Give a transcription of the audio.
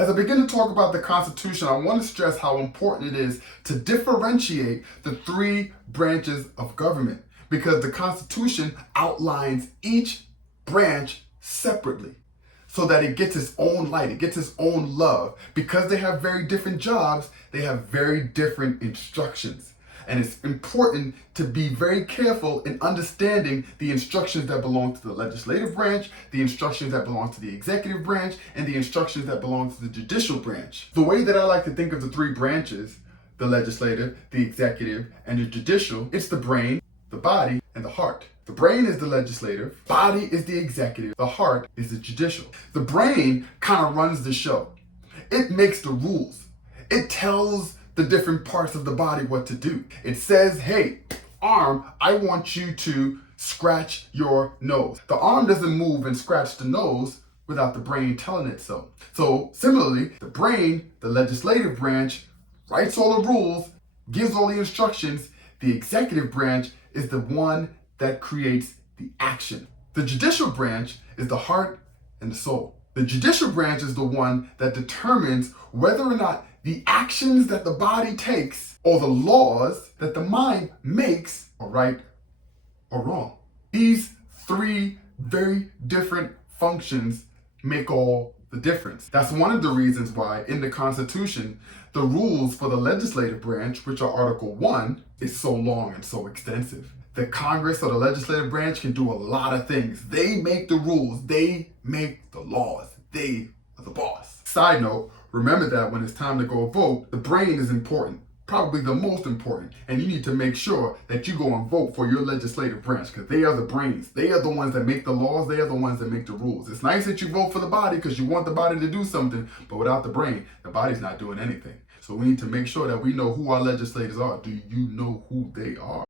As I begin to talk about the Constitution, I want to stress how important it is to differentiate the three branches of government because the Constitution outlines each branch separately so that it gets its own light, it gets its own love. Because they have very different jobs, they have very different instructions. And it's important to be very careful in understanding the instructions that belong to the legislative branch, the instructions that belong to the executive branch, and the instructions that belong to the judicial branch. The way that I like to think of the three branches, the legislative, the executive, and the judicial, it's the brain, the body, and the heart. The brain is the legislative, body is the executive, the heart is the judicial. The brain kind of runs the show. It makes the rules. It tells the different parts of the body what to do. It says, hey, arm, I want you to scratch your nose. The arm doesn't move and scratch the nose without the brain telling it so. So similarly, the brain, the legislative branch, writes all the rules, gives all the instructions. The executive branch is the one that creates the action. The judicial branch is the heart and the soul. The judicial branch is the one that determines whether or not the actions that the body takes or the laws that the mind makes are right or wrong. These three very different functions make all the difference. That's one of the reasons why in the Constitution, the rules for the legislative branch, which are Article 1, is so long and so extensive. The Congress or the legislative branch can do a lot of things. They make the rules, they make the laws, they are the boss. Side note, remember that when it's time to go vote, the brain is important, probably the most important, and you need to make sure that you go and vote for your legislative branch because they are the brains. They are the ones that make the laws, they are the ones that make the rules. It's nice that you vote for the body because you want the body to do something, but without the brain, the body's not doing anything. So we need to make sure that we know who our legislators are. Do you know who they are?